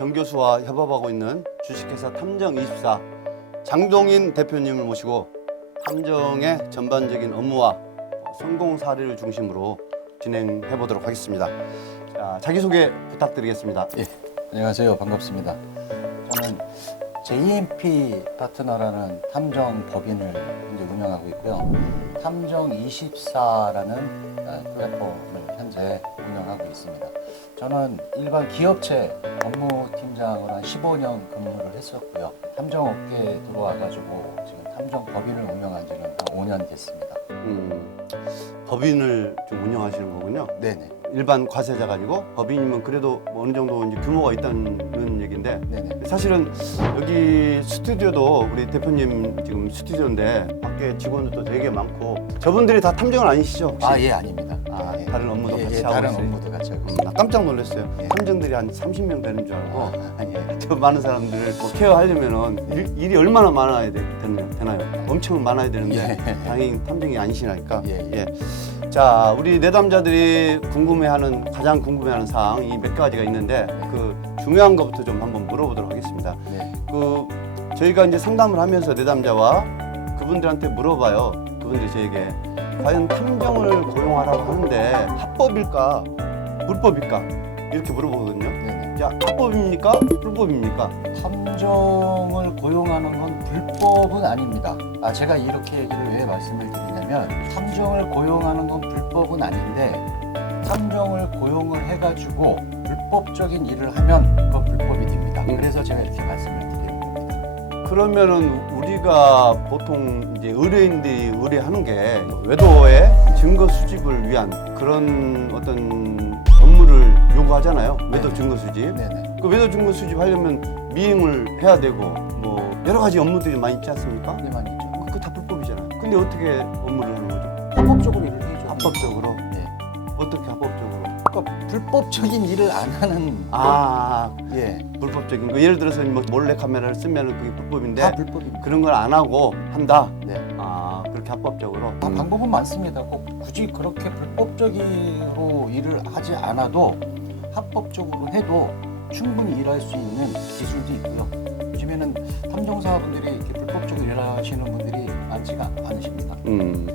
정 교수와 협업하고 있는 주식회사 탐정24 장동인 대표님을 모시고 탐정의 전반적인 업무와 성공 사례를 중심으로 진행해 보도록 하겠습니다. 자, 자기소개 부탁드리겠습니다. 예, 안녕하세요. 반갑습니다. 저는 JMP 파트너라는 탐정 법인을 현재 운영하고 있고요. 탐정24라는 플랫폼을 현재 운영하고 있습니다. 저는 일반 기업체 업무팀장으로 한 15년 근무를 했었고요. 탐정업계에 들어와가지고 지금 탐정 법인을 운영한 지는 한 5년 됐습니다. 법인을 좀 운영하시는 거군요. 네네. 일반 과세자가 아니고 법인이면 그래도 뭐 어느 정도 이제 규모가 있다는 얘기인데 네네. 사실은 여기 스튜디오도 우리 대표님 지금 스튜디오인데 밖에 직원들도 되게 많고 저분들이 다 탐정은 아니시죠? 혹시? 아, 예, 아닙니다. 아, 예, 다른 업무도 예, 같이 예, 하고 다른 있어요. 업무도 같이 하고 나 있습니다. 깜짝 놀랐어요. 예. 탐정들이 한 30명 되는 줄 알고 예. 저 많은 사람들을 뭐 케어하려면은 일이 얼마나 많아야 되나요? 엄청 많아야 되는데 예. 다행히 탐정이 아니시니까. 예. 자, 우리 내담자들이 가장 궁금해하는 사항이 몇 가지가 있는데 그 중요한 것부터 좀 한번 물어보도록 하겠습니다. 네. 저희가 이제 상담을 하면서 내담자와 그분들한테 물어봐요. 그분들이 저에게 과연 탐정을 고용하라고 하는데 합법일까, 불법일까 이렇게 물어보거든요. 네네. 자, 합법입니까, 불법입니까? 탐정을 고용하는 건 불법은 아닙니다. 제가 이렇게 얘기를 왜 말씀을 드리냐면 탐정을 고용하는 건 불법은 아닌데 탐정을 고용을 해가지고 불법적인 일을 하면 그건 불법이 됩니다. 그래서 제가 이렇게 말씀을 드리는 겁니다. 그러면은 우리가 보통 이제 의뢰인들이 의뢰하는 게 외도의 증거 수집을 위한 그런 어떤 업무를 요구하잖아요. 외도 네. 증거 수집. 네네. 그 외도 증거 수집하려면 미행을 해야 되고 뭐 여러 가지 업무들이 많이 있지 않습니까? 네, 많이 있죠. 그거 다 불법이잖아요. 근데 어떻게 업무를 하는 거죠? 합법적으로 일을 해야죠. 합법적으로? 네. 어떻게 합법적으로? 그러니까 불법적인 일을 안 하는 예, 불법적인 거. 예를 들어서 뭐 몰래 카메라를 쓰면 그게 불법인데 다 불법입니다. 그런 걸 안 하고 한다. 네. 그렇게 합법적으로. 방법은 많습니다. 꼭 굳이 그렇게 불법적으로 일을 하지 않아도 합법적으로 해도 충분히 일할 수 있는 기술도 있고요. 요즘에는 탐정사분들이 이렇게 불법적으로 일하시는 분들이 많지가 않으십니다.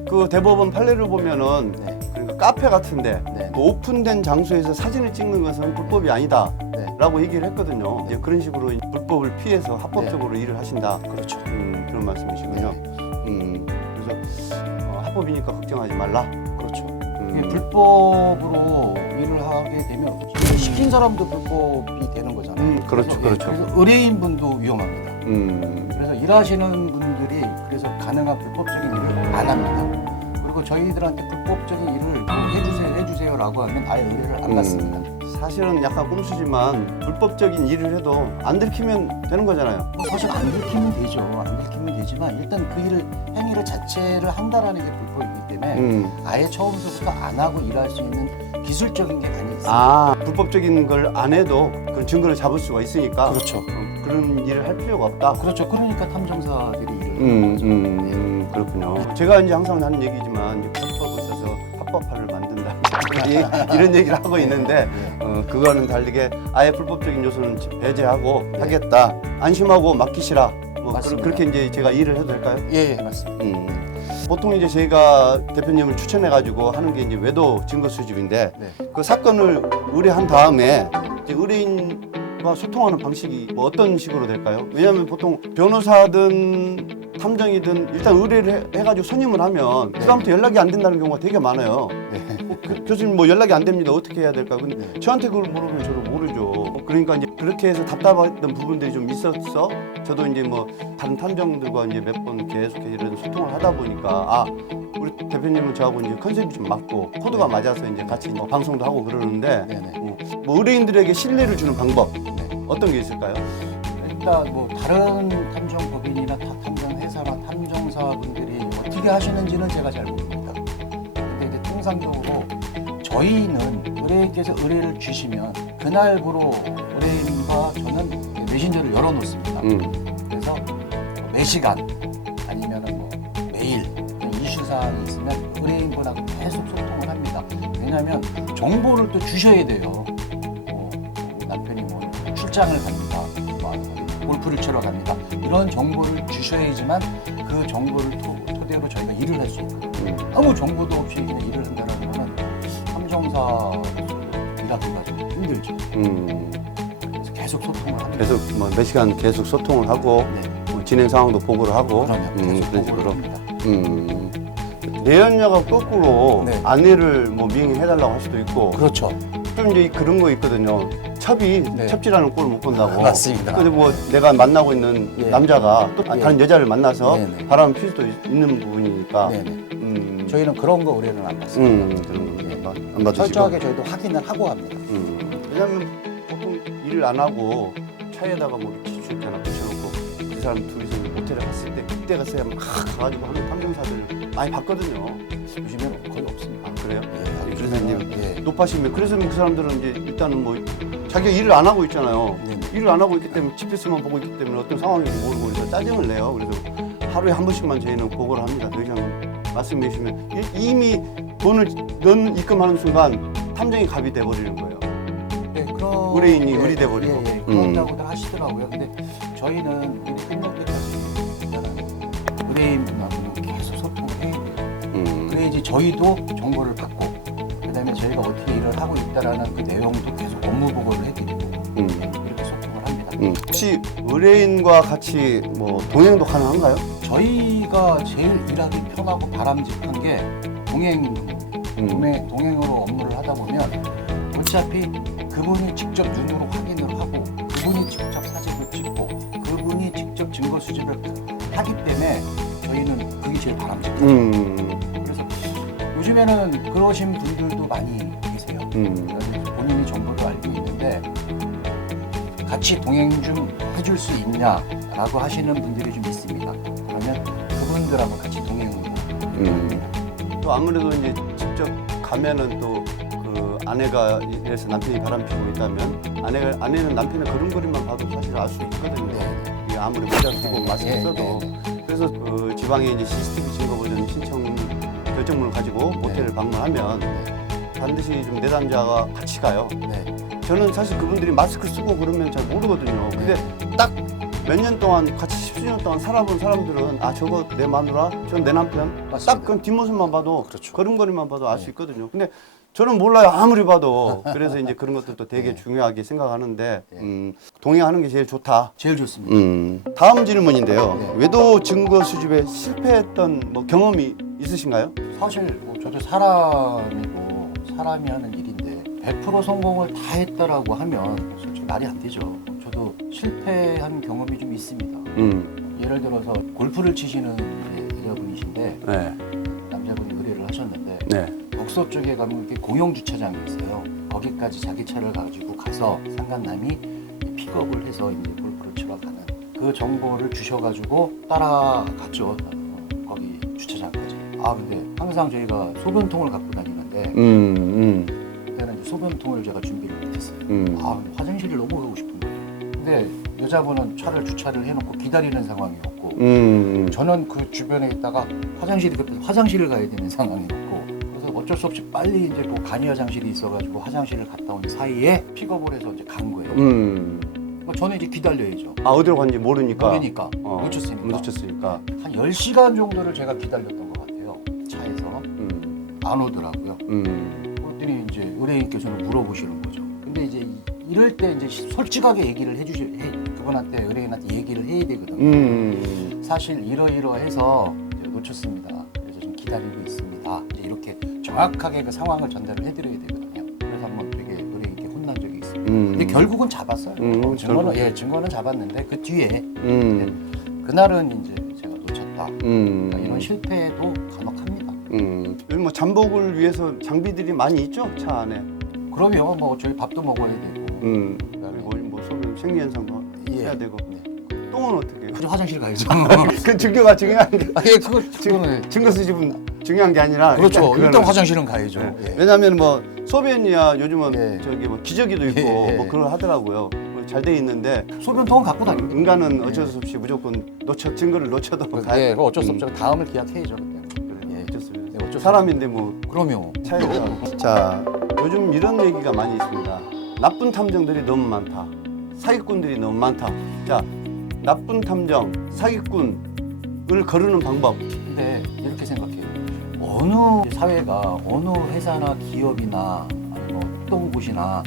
그 대법원 판례를 보면은 네. 그러니까 카페 같은데 네. 그 오픈된 장소에서 사진을 찍는 것은 불법이 아니다. 네. 라고 얘기를 했거든요. 이제 그런 식으로 불법을 피해서 합법적으로 일을 하신다. 그렇죠. 그런 말씀이시군요. 그래서 합법이니까 걱정하지 말라. 그렇죠. 음. 이게 불법으로 일을 하게 되면 일을 시킨 사람도 불법이 되는 거잖아요. 그렇죠, 그렇죠. 그래서 의뢰인 분도 위험합니다. 음. 그래서 일하시는 분들이 그래서 가능한 불법적인 일을 안 합니다. 그리고 저희들한테 불법적인 일을 해주세요라고 하면 아예 의뢰를 안 받습니다. 사실은 약간 꼼수지만 불법적인 일을 해도 안 들키면 되는 거잖아요. 뭐 사실 안 들키면 되죠. 안 들키면 되지만 일단 그 행위를 자체를 한다라는 게 불법이기 때문에 아예 처음부터 안 하고 일할 수 있는 기술적인 게 많이 있습니다. 불법적인 걸 안 해도 그런 증거를 잡을 수가 있으니까 그렇죠. 그런 일을 할 필요가 없다. 그렇죠. 그러니까 탐정사들이 일을 하는 거죠. 그렇군요. 제가 이제 항상 하는 얘기지만 이제 불법을 써서 합법화를 만든다 이런 얘기를 하고 있는데 그거는 다르게 아예 불법적인 요소는 배제하고 네. 하겠다. 안심하고 맡기시라. 뭐 맞습니다. 그렇게 이제 제가 일을 해도 될까요? 예, 맞습니다. 보통 이제 저희가 대표님을 추천해가지고 하는 게 이제 외도 증거 수집인데 네. 그 사건을 의뢰한 다음에 이제 의뢰인과 소통하는 방식이 뭐 어떤 식으로 될까요? 왜냐하면 보통 변호사든 탐정이든 일단 의뢰를 해가지고 선임을 하면 네. 그다음부터 연락이 안 된다는 경우가 되게 많아요. 네. 교수님 뭐 연락이 안 됩니다. 어떻게 해야 될까? 근데 네. 저한테 그걸 물어보면 저도 모르죠. 그러니까 이제 그렇게 해서 답답했던 부분들이 좀 있었어. 저도 이제 뭐 다른 탐정들과 이제 몇 번 계속해서 이런 소통을 하다 보니까 우리 대표님은 저하고 이제 컨셉이 좀 맞고 코드가 맞아서 이제 같이 뭐 방송도 하고 그러는데 네네. 뭐 의뢰인들에게 신뢰를 주는 방법 네. 어떤 게 있을까요? 일단 뭐 다른 탐정법인이나 탐정회사나 탐정사분들이 어떻게 하시는지는 제가 잘 모릅니다. 근데 이제 통상적으로 저희는 의뢰인께서 의뢰를 주시면 그날부로 의뢰인과 저는 메신저를 열어놓습니다. 그래서 매 시간 아니면은 뭐 매일 이슈사항이 있으면 의뢰인분하고 계속 소통을 합니다. 왜냐하면 정보를 또 주셔야 돼요. 남편이 뭐 출장을 갑니다. 골프를 치러 갑니다. 이런 정보를 주셔야지만 그 정보를 토대로 저희가 일을 할 수 있고 아무 정보도 없이 그냥 일을 한다는 거는 함정사 일하기가 좀 힘들죠. 그래서 계속 소통을 합니다. 계속 뭐 몇 시간 계속 소통을 하고 네. 뭐 진행 상황도 보고를 하고 그러면 계속 그런 보고를 식으로. 합니다. 내연녀가 거꾸로 네. 아내를 뭐 미행해달라고 할 수도 있고 그렇죠. 좀 이제 그런 거 있거든요. 첩이 네. 첩지라는 꼴을 못 본다고. 맞습니다. 근데 뭐 내가 만나고 있는 예. 남자가 또 예. 다른 여자를 만나서 네네. 바람을 필 수도 있는 부분이니까. 네네. 저희는 그런 거 의뢰는 안 받습니다. 그런 거 예. 안 받으시고. 철저하게 저희도 확인을 하고 합니다. 왜냐면 보통 일을 안 하고 차에다가 뭐 기축 하나 붙여놓고 그 사람 둘이서 호텔에 갔을 때 그때 가서야 막 가가지고 하는 탐정사들을 많이 봤거든요. 요즘에는 거의 없습니다. 아, 그래요? 예, 그래서 이제 예. 높아시면 그래서 그 사람들은 이제 일단은 뭐 자기가 일을 안 하고 있잖아요. 네네. 일을 안 하고 있기 때문에 집에서만 보고 있기 때문에 어떤 상황인지 모르고 그래서 짜증을 내요. 그래서 하루에 한 번씩만 저희는 보고를 합니다. 더 이상 말씀해 주시면 이미 돈을 입금하는 순간 탐정이 갑이 돼버리는 거예요. 네, 그런 의뢰인이 의리돼 버리고. 예, 그런다고들 하시더라고요. 근데 저희는 일이 끝날 때까지 일단은 의뢰인분하고는 계속 소통을 해야 돼요. 그래야지 저희도 정보를 받고 그다음에 저희가 어떻게 일을 하고 있다라는 그 내용도 계속 업무 보고를 해드리고 이렇게 소통을 합니다. 혹시 의뢰인과 같이 뭐 동행도 가능한가요? 저희가 제일 일하기 편하고 바람직한 게 동행으로 업무를 하다 보면 어차피 그분이 직접 눈으로 확인을 하고 그분이 직접 사진을 찍고 그분이 직접 증거 수집을 하기 때문에 저희는 그게 제일 바람직해요. 그래서 요즘에는 그러신 분들도 많이 계세요. 그래서 본인이 정보도 알고 있는데 같이 동행 좀 해줄 수 있냐라고 하시는 분들이 좀 있습니다. 그러면 그분들하고 같이 동행을 합니다. 또 아무래도 이제 직접 가면은 또 그 아내가 이래서 남편이 바람피고 있다면 아내는 남편의 걸음걸이만 봐도 사실 알 수 있거든요. 이게 아무리 모자 쓰고 마스크 써도. 그래서 그 지방에 이제 CCTV 증거 보전 신청 결정문을 가지고 모텔을 방문하면 반드시 좀 내담자가 같이 가요. 저는 사실 그분들이 마스크 쓰고 그러면 잘 모르거든요. 근데 딱 몇 년 동안 같이 10수년 동안 살아본 사람들은 아 저거 내 마누라, 저건 내 남편 맞습니다. 딱 그 뒷모습만 봐도 그렇죠. 걸음걸이만 봐도 알 수 있거든요. 근데 저는 몰라요. 아무리 봐도. 그래서 이제 그런 것들도 되게 중요하게 생각하는데 동행하는 게 제일 좋다. 제일 좋습니다. 다음 질문인데요. 네. 외도 증거 수집에 실패했던 뭐 경험이 있으신가요? 사실 뭐 저도 사람이 하는 일인데 100% 성공을 다 했다라고 하면 솔직히 말이 안 되죠. 저도 실패한 경험이 좀 있습니다. 예를 들어서 골프를 치시는 여자분이신데 네. 남자분이 의뢰를 하셨는데 네. 독서 쪽에 가면 이렇게 공영 주차장이 있어요. 거기까지 자기 차를 가지고 가서 상간남이 픽업을 해서 이제 골프를 치러 가는 그 정보를 주셔가지고 따라갔죠. 거기 주차장까지. 아 근데 항상 저희가 소변통을 갖고 다니는데 그때는 이제 소변통을 제가 준비를 못했어요. 아 화장실을 너무 가고 싶은 거예요. 근데 여자분은 차를 주차를 해놓고 기다리는 상황이었고 저는 그 주변에 있다가 화장실이 급해서 화장실을 가야 되는 상황이었고 그래서 어쩔 수 없이 빨리 이제 그 간이 화장실이 있어가지고 화장실을 갔다 온 사이에 픽업을 해서 이제 간 거예요. 저는 이제 기다려야죠. 아 어디로 갔는지 모르니까. 모르니까 놓쳤으니까. 한 10시간 정도를 제가 기다렸던 것 같아요. 차에서 안 오더라고요. 그랬더니 이제 의뢰인께서는 물어보시는 거죠. 근데 이제 이럴 때 이제 솔직하게 얘기를 그분한테 의뢰인한테 얘기를 해야 되거든요. 사실 이러이러해서 이제 놓쳤습니다. 그래서 좀 기다리고 있습니다. 이제 이렇게 정확하게 그 상황을 전달을 해드려야 되거든요. 그래서 한번 되게 의뢰인께 혼난 적이 있습니다. 근데 결국은 잡았어요. 증거는 잡았는데 그 뒤에 그날은 이제 제가 놓쳤다. 그러니까 이런 실패도 간혹합니다. 요즘 뭐 잠복을 위해서 장비들이 많이 있죠 차 안에. 그러면 뭐 저희 밥도 먹어야 되고 그리고 뭐 소변 생리현상도 해야 되고. 똥은 어떻게 해요? 그리고 화장실 가야죠. 그 증거가 중요한 게 그거는 증거 수집은 중요한 게 아니라 그렇죠. 일단 그거는- 화장실은 가야죠. 네. 예. 왜냐하면 뭐 소변이야 요즘은 예. 저기 뭐 기저귀도 있고 뭐 그걸 하더라고요. 잘 돼 있는데 소변통은 갖고 다닙니다. 인간은 어쩔 수 없이 무조건 증거를 놓쳐도 다. 예, 그거 어쩔 수 없죠. 다음을 기약해야죠. 그때. 그래, 어쩔 수 없이. 네, 어쩔 수 사람인데 뭐 그럼요. 차이가. 자 요즘 이런 얘기가 많이 있습니다. 나쁜 탐정들이 너무 많다. 사기꾼들이 너무 많다. 자, 나쁜 탐정, 사기꾼을 거르는 방법. 근데 이렇게 생각해요. 어느 사회가 어느 회사나 기업이나 아니면 어떤 곳이나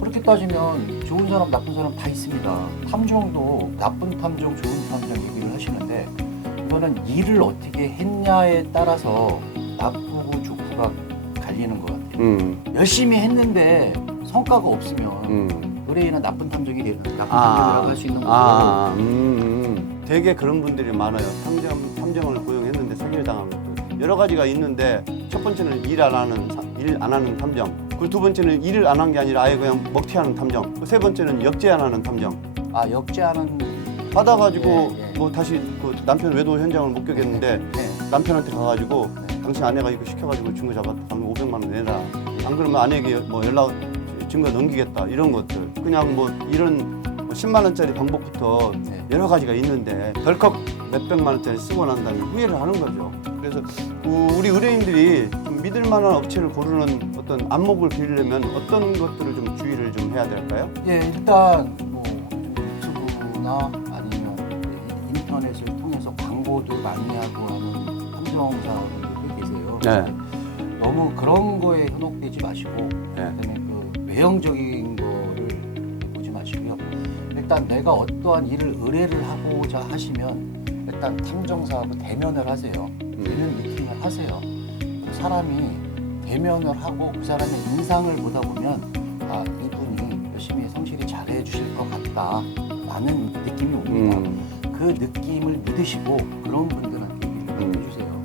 그렇게 따지면 좋은 사람 나쁜 사람 다 있습니다. 탐정도 나쁜 탐정 좋은 탐정 얘기를 하시는데 이거는 일을 어떻게 했냐에 따라서 나쁘고 좋고가 갈리는 것 같아요. 열심히 했는데 성과가 없으면 의뢰인은 나쁜 탐정이 되는 나쁜 탐정이라고 할 수 있는 거고. 되게 그런 분들이 많아요. 탐정을 고용했는데 사기를 당한 것들. 여러 가지가 있는데 첫 번째는 일 안 하는 탐정. 그 두 번째는 일을 안 한 게 아니라 아예 그냥 먹튀하는 탐정. 그 세 번째는 역제 안 하는 탐정. 아, 역제하는 받아가지고 예. 뭐 다시 그 남편 외도 현장을 목격했는데 남편한테 가가지고 당신 아내가 이거 시켜가지고 증거 잡았다. 방금 500만 원 내라. 안 그러면 아내에게 뭐 연락 증거 넘기겠다. 이런 것들. 그냥 뭐 이런 뭐 10만 원짜리 방법부터 여러 가지가 있는데 덜컥 몇백만 원짜리 쓰고 난 다음에 후회를 하는 거죠. 그래서 우리 의뢰인들이 좀 믿을 만한 업체를 고르는 어떤 안목을 기르려면 어떤 것들을 좀 주의를 좀 해야 될까요? 예, 일단 뭐 유튜브나 아니면 인터넷을 통해서 광고도 많이 하고 하는 탐정사분들도 계세요. 네. 너무 그런 거에 현혹되지 마시고 네. 그다음에 그 외형적인 거를 보지 마시고요. 일단 내가 어떠한 일을 의뢰를 하고자 하시면 일단 탐정사하고 대면을 하세요. 대면 미팅을 하세요. 그 사람이 대면을 하고 그 사람의 인상을 보다 보면 아, 이분이 열심히 성실히 잘해 주실 것 같다 라는 느낌이 옵니다. 그 느낌을 믿으시고 그런 분들한테 얘기를 해주세요.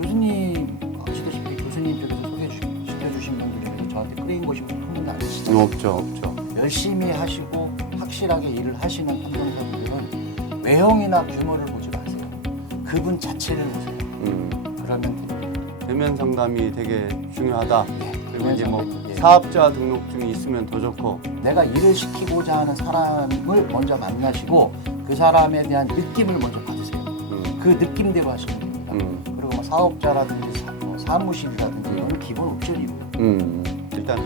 교수님 아시다시피 교수님 쪽에서 소개시켜주신 분들 중에서 저한테 끌린 것이 한 분도 아니시죠? 없죠. 열심히 하시고 확실하게 일을 하시는 탐정사분들은 외형이나 규모를 보지 마세요. 그분 자체를 보세요. 그러면 됩니다. 대면 상담이 되게 중요하다. 그리고 이제 뭐 예. 사업자 등록증이 있으면 더 좋고. 내가 일을 시키고자 하는 사람을 먼저 만나시고 그 사람에 대한 느낌을 먼저 받으세요. 그 느낌대로 하시면 됩니다. 그리고 뭐 사업자라든지 사무실이라든지 이거는 기본 옵션이고요. 일단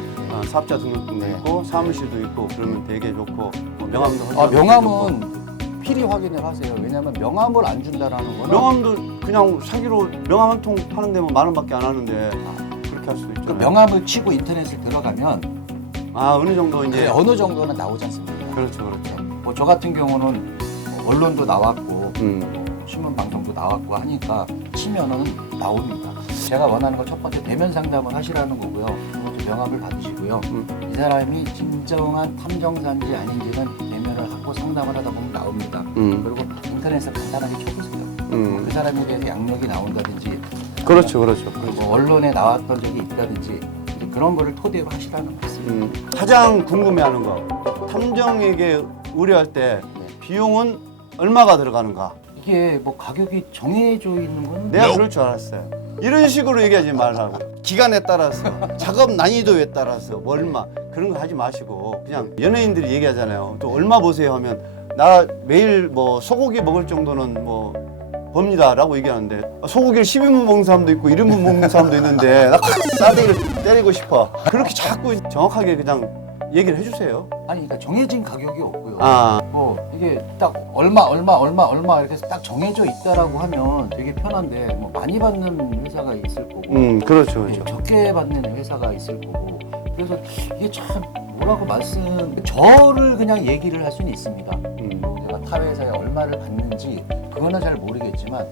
사업자 등록증도 네. 있고 사무실도 있고 그러면 되게 좋고 뭐 명함도 명함은 필히 확인을 하세요. 왜냐하면 명함을 안 준다라는 거는 명함도 그냥 사기로 명함 한 통 파는 데면 10,000원밖에 안 하는데 그렇게 할 수도 그 있잖아요. 명함을 치고 인터넷에 들어가면 어느 정도 이제 어느 정도는 나오지 않습니까? 그렇죠. 뭐 저 같은 경우는 언론도 나왔고 음. 신문 방송도 나왔고 하니까 치면은 나옵니다. 제가 원하는 거 첫 번째 대면 상담을 하시라는 거고요. 두 번째 명함을 받으시고요. 이 사람이 진정한 탐정사인지 아닌지는 대면을 하고 상담을 하다 보면 나옵니다. 그리고 인터넷에 간단하게 쳐보세요. 그 사람에 대해서 양력이 나온다든지 그렇죠. 뭐 언론에 나왔던 적이 있다든지 이제 그런 거를 토대로 하시라는 말씀입니다. 가장 궁금해하는 거 탐정에게 의뢰할 때 비용은 얼마가 들어가는가? 이게 뭐 가격이 정해져 있는 거는 내가 그럴 줄 알았어요. 이런 식으로 얘기하지 말라고. 기간에 따라서, 작업 난이도에 따라서 뭐 얼마 그런 거 하지 마시고 그냥 연예인들이 얘기하잖아요. 또 얼마 보세요 하면 나 매일 뭐 소고기 먹을 정도는 뭐 법니다라고 얘기하는데 소고기를 12분 먹는 사람도 있고 1인분 먹는 사람도 있는데 나 싸대기를 때리고 싶어. 그렇게 자꾸 정확하게 그냥 얘기를 해주세요. 아니 그러니까 정해진 가격이 없고요. 아, 뭐 이게 딱 얼마 이렇게 해서 딱 정해져 있다라고 하면 되게 편한데 뭐 많이 받는 회사가 있을 거고 그렇죠, 예, 적게 받는 회사가 있을 거고 그래서 이게 참 뭐라고 저를 그냥 얘기를 할 수는 있습니다. 뭐 내가 타 회사에 얼마를 받는지 그거는 잘 모르겠지만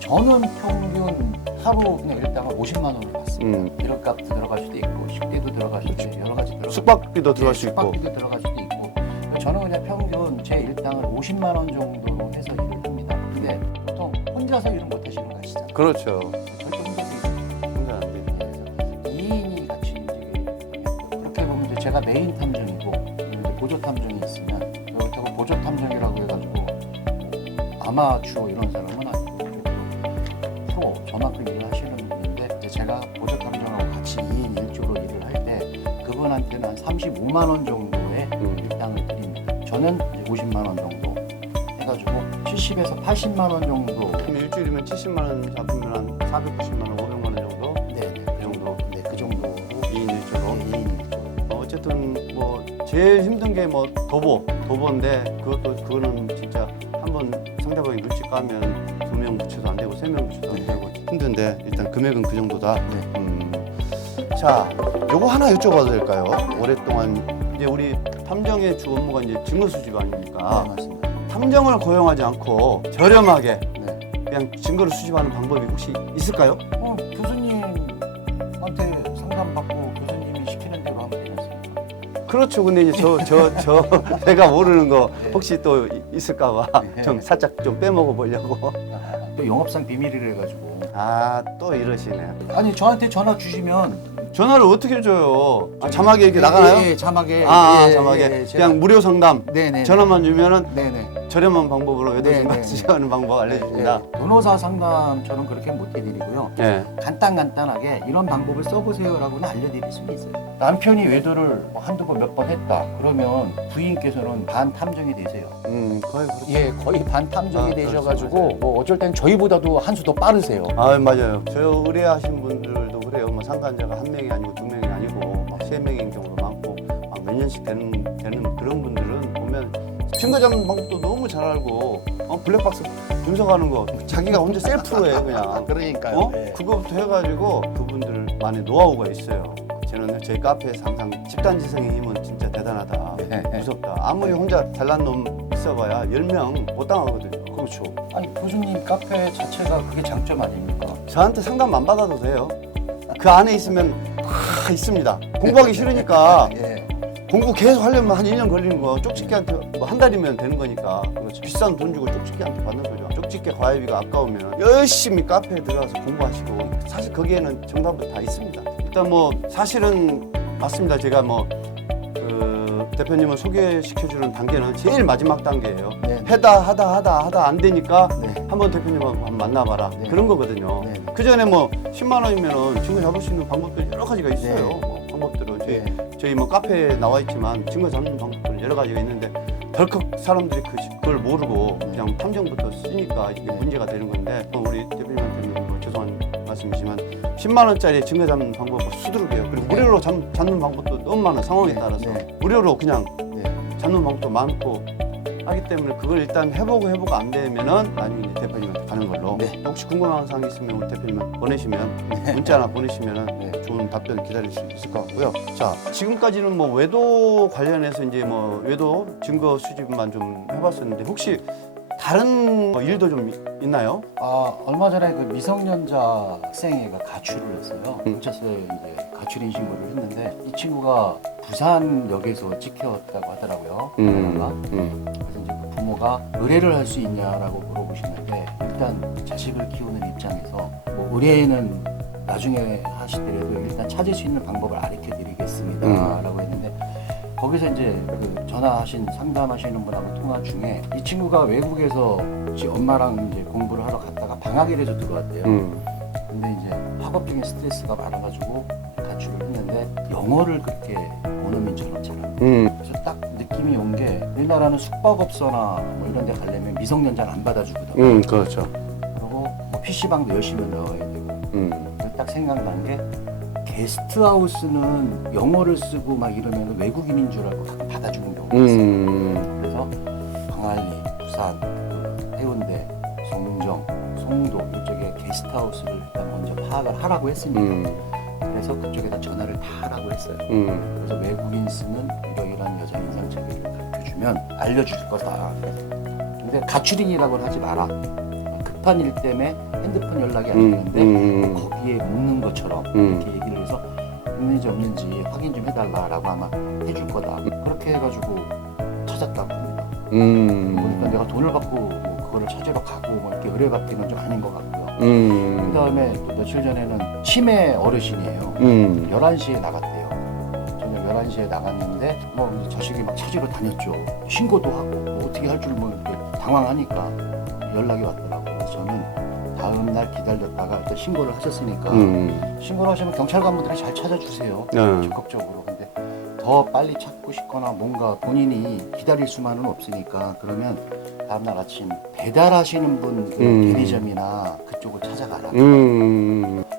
저는 평균 하루 그냥 일당을 50만 원을 받습니다. 일용값도 들어갈 수도 있고 식비도 들어갈 수도 있고 여러 가지 들어갈 숙박비도 들어갈 수 있고. 숙박비도 들어갈 수도 있고 저는 그냥 평균 제 일당을 50만 원 정도로 해서 일을 합니다. 근데 보통 혼자서 일은 못 하시는 거 아시잖아요. 그렇죠. 절대 혼자서 일을 혼자 안 돼. 그래서 2인이 같이 움직여요. 그렇게 보면 이제 제가 메인 탐정이고 이제 보조 탐정이 있으면 그렇다고 보조 탐정이라고 해가지고 아마추어 이런 사람은 아니고 프로 저만큼 일을 하시는 분인데 이제 제가 보조 탐정하고 같이 2인 1조로 일을 할 때 그분한테는 한 35만 원 정도의 일당을 드립니다. 저는 이제 50만 원 정도 해가지고 70에서 80만 원 정도. 그럼 일주일이면 70만 원 잡으면 한 490만 원, 500만 원 정도? 네, 그 정도. 네, 그 정도로 2인 1조로. 네, 2인 1조. 어쨌든 뭐 제일 힘든 게 뭐 도보인데 그거는 진짜 한번 상대방이 눈치 까면 2명 붙여도 안 되고 3명 붙여도 안 되고 힘든데 일단 금액은 그 정도다. 자, 요거 하나 여쭤봐도 될까요? 오랫동안 이제 우리 탐정의 주 업무가 이제 증거 수집 아닙니까? 네, 맞습니다. 탐정을 고용하지 않고 저렴하게 네. 그냥 증거를 수집하는 방법이 혹시 있을까요? 교수님한테 상담받고 교수님이 시키는 대로 하면 되지 않습니까? 그렇죠. 근데 이제 제가 모르는 거 혹시 또 있을까봐 네. 좀 살짝 좀 빼먹어 보려고. 또 영업상 비밀이라 해가지고. 아, 또 이러시네. 아니 저한테 전화 주시면 전화를 어떻게 줘요? 아, 자막에 이렇게 나가나요? 예, 자막에. 자막에. 제가- 그냥 무료 상담. 네네. 전화만 주면은 네네. 저렴한 방법으로 네, 외도증 네, 수집하는 방법 알려줍니다. 변호사 상담처럼 그렇게 못 해드리고요. 네. 간단하게 이런 방법을 써보세요라고는 알려드릴 수는 있어요. 남편이 외도를 한두 번 몇 번 했다. 그러면 부인께서는 반탐정이 되세요. 거의 그렇죠. 예, 거의 반탐정이 아, 되셔가지고 그렇죠, 뭐 어쩔 땐 저희보다도 한 수 더 빠르세요. 아, 맞아요. 저 의뢰하신 분들도 그래요. 뭐 상간자가 1명이 아니고 2명이 아니고 막 3명인 경우도 많고 막 몇 년씩 되는 그런 분들은 보면 증거 잡는 방법도 너무 잘 알고 블랙박스 분석하는 거 자기가 혼자 셀프로 해요 그냥. 그러니까요. 그거부터 해가지고 그분들만의 노하우가 있어요. 저는 저희 카페에서 항상 집단지성의 힘은 진짜 대단하다. 네. 무섭다. 아무리 혼자 잘난 놈 있어봐야 10명 못 당하거든요. 그렇죠. 아니 교수님 카페 자체가 그게 장점 아닙니까? 저한테 상담 안 받아도 돼요. 그 안에 있으면 다 있습니다. 공부하기 싫으니까 예. 공부 계속 하려면 한 1년 걸리는 거 쪽집게한테 뭐 한 달이면 되는 거니까 그렇죠. 비싼 돈 주고 쪽집게한테 받는 거죠. 쪽집게 과외비가 아까우면 열심히 카페에 들어가서 공부하시고 사실 거기에는 정답은 다 있습니다. 일단 뭐 사실은 맞습니다. 제가 뭐 대표님을 소개시켜주는 단계는 제일 마지막 단계예요. 네. 하다 안 되니까 네. 한번 대표님하고 한번 만나봐라. 네. 그런 거거든요. 네. 그 전에 뭐 10만 원이면은 증거 잡을 수 있는 방법들이 여러 가지가 있어요. 네. 뭐 방법들은 네. 저희 뭐 카페에 나와 있지만 증거 잡는 방법들 여러 가지가 있는데 덜컥 사람들이 그걸 모르고 그냥 탐정부터 쓰니까 이게 네. 문제가 되는 건데 우리 대표님한테는 뭐 죄송한 말씀이지만 10만 원짜리 증거 잡는 방법을 수두룩해요. 그리고 네. 무료로 잡는 방법도 너무 많아요. 상황에 네. 따라서 네. 무료로 그냥 네. 잡는 방법도 많고 하기 때문에 그걸 일단 해보고 안 되면은 나중에 이제 대표님한테 가는 걸로. 네. 혹시 궁금한 사항 있으면 우리 대표님한테 보내시면 네. 문자나 보내시면은 네. 좋은 답변 기다릴 수 있을 것 같고요. 자, 지금까지는 뭐 외도 관련해서 이제 뭐 외도 증거 수집만 좀 해봤었는데 혹시 다른 뭐 일도 좀 있나요? 얼마 전에 그 미성년자 학생애가 가출을 했어요. 경찰서에 이제 가출인 신고를 했는데 이 친구가 부산역에서 찍혔다고 하더라고요. 카메라가. 그래서 이제 그 부모가 의뢰를 할 수 있냐라고 물어보시는데 일단 자식을 키우는 입장에서 뭐 의뢰는 나중에 하시더라도 일단 찾을 수 있는 방법을 알려드리겠습니다라고 했는데 거기서 이제 그 전화하신 상담하시는 분하고 통화 중에 이 친구가 외국에서 지 엄마랑 이제 공부를 하러 갔다가 방학이라서 들어왔대요. 근데 이제 학업적인 스트레스가 많아가지고 가출을 했는데 영어를 그렇게 원어민처럼 잘합니다. 그래서 딱 느낌이 온 게 우리나라는 숙박업소나 뭐 이런 데 가려면 미성년자는 안 받아주거든요. 그렇죠. 그리고 뭐 PC방도 열심히 나와야 되고 그래서 딱 생각난 게 게스트하우스는 영어를 쓰고 막 이러면 외국인인 줄 알고 가끔 받아주는 경우가 있어요. 그래서 광안리, 부산, 그 해운대, 송정, 송도 이쪽에 게스트하우스를 일단 먼저 파악을 하라고 했습니다. 그래서 그쪽에다 전화를 다 하라고 했어요. 그래서 외국인 쓰는 이러이러한 여자 인상착의를 가르쳐주면 알려줄 거다. 근데 가출인이라고는 하지 마라. 급한 일 때문에 핸드폰 연락이 안 되는데 거기에 묻는 것처럼 이렇게 얘기를 해서 있는지 없는지 확인 좀 해달라라고 아마 해줄 거다. 그렇게 해가지고 찾았다고 합니다. 그러니까 내가 돈을 받고 뭐 그거를 찾으러 가고 뭐 이렇게 의뢰받기는 좀 아닌 것 같고요. 그 다음에 또 며칠 전에는 치매 어르신이에요. 11시에 나갔대요. 저녁 11시에 나갔는데 뭐 자식이 막 찾으러 다녔죠. 신고도 하고 뭐 어떻게 할 줄 뭐 이렇게 당황하니까 연락이 왔더라고요. 그래서 저는 다음 날 기다렸다가 일단 신고를 하셨으니까 신고를 하시면 경찰관분들이 잘 찾아주세요. 적극적으로. 근데 더 빨리 찾고 싶거나 뭔가 본인이 기다릴 수만은 없으니까 그러면 다음날 아침 배달하시는 분 대리점이나 그쪽을 찾아가라.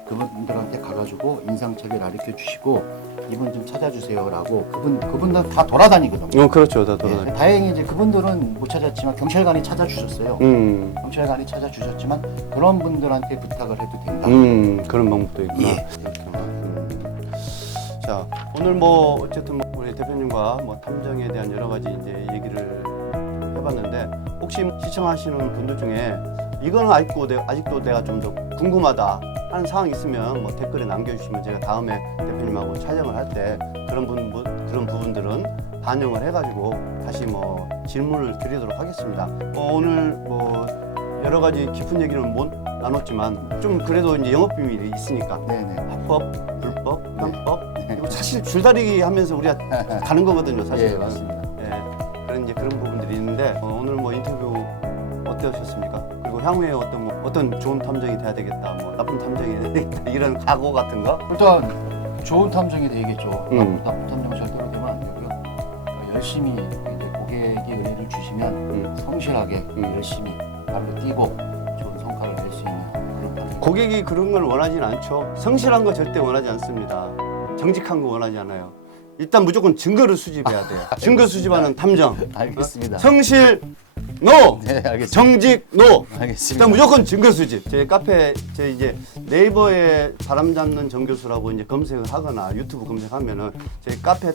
그분들한테 가가지고 인상착의를 가르쳐 주시고 이분 좀 찾아주세요라고 그분들 다 돌아다니거든요. 그렇죠. 다 돌아다니. 다행히 이제 그분들은 못 찾았지만 경찰관이 찾아주셨어요. 경찰관이 찾아주셨지만 그런 분들한테 부탁을 해도 된다. 그런 방법도 있구나. 예. 자, 오늘 뭐 어쨌든 우리 대표님과 뭐 탐정에 대한 여러 가지 이제 얘기를 해봤는데 혹시 시청하시는 분들 중에 이거는 아직도 내가 좀 더 궁금하다 하는 사항 있으면 뭐 댓글에 남겨주시면 제가 다음에 대표님하고 촬영을 할 때 그런 부분들은 반영을 해가지고 다시 뭐 질문을 드리도록 하겠습니다. 오늘 뭐 여러 가지 깊은 얘기는 못 나눴지만 좀 그래도 이제 영업 비밀이 있으니까 네네. 합법, 불법, 편법 네. 이거 사실 줄다리기 하면서 우리가 가는 거거든요, 사실. 예, 맞습니다. 그런 이제 그런 부분들이 있는데 오늘 뭐 인터뷰 어떠셨습니까? 그리고 향후에 어떤 좋은 탐정이 돼야 되겠다, 뭐 나쁜 탐정이 돼야 되겠다 이런 각오 같은 거. 일단 좋은 탐정이 되겠죠. 음. 나쁜 탐정 절대로 되면 안 되고요. 열심히 이제 고객이 의뢰를 주시면 성실하게 열심히 발로 뛰고 좋은 성과를 낼 수 있는 그런 탐정. 고객이 그런 걸 원하진 않죠. 성실한 거 절대 원하지 않습니다. 정직한 거 원하지 않아요. 일단 무조건 증거를 수집해야 돼요. 증거 수집하는 탐정. 알겠습니다. 성실 노, 네, 알겠습니다. 정직 노. 알겠습니다. 일단 무조건 증거 수집. 제 카페 제 이제 네이버에 바람 잡는 정교수라고 이제 검색을 하거나 유튜브 검색하면은 제 카페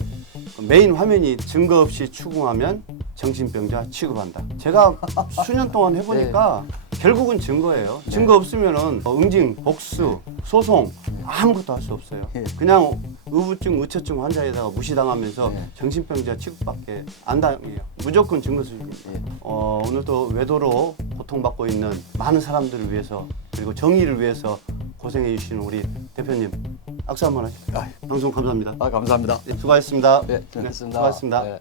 메인 화면이 증거 없이 추궁하면 정신병자 취급한다. 제가 수년 동안 해보니까 결국은 증거예요. 증거 없으면은 응징, 복수, 소송 아무것도 할 수 없어요. 그냥 의부증, 의처증 환자에다가 무시당하면서 정신병자 취급밖에 안 당해요. 무조건 증거 수집입니다. 오늘 또 외도로 고통받고 있는 많은 사람들을 위해서 그리고 정의를 위해서 고생해 주시는 우리 대표님 악수 한번 하시죠. 방송 감사합니다. 감사합니다. 네, 수고하셨습니다. 네, 수고하셨습니다. 수고하셨습니다. 네.